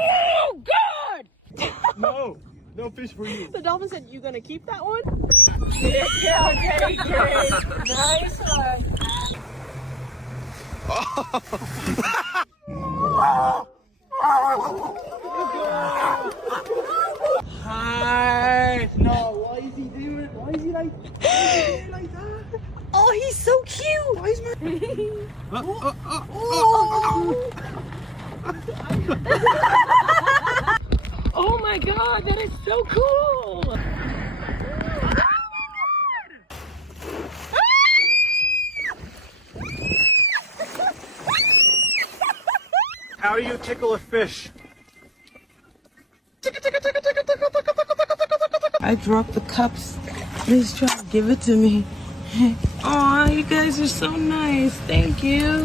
Oh God! No fish for you. The dolphin said, "You gonna keep that one?" Yeah, okay, great. Nice one. Hi. No, why is he doing it? Why is he like that? Oh, he's so cute. Why is my... Oh my God, that is so cool. How do you tickle a fish? I dropped the cups. Please try to give it to me. Aw, you guys are so nice. Thank you.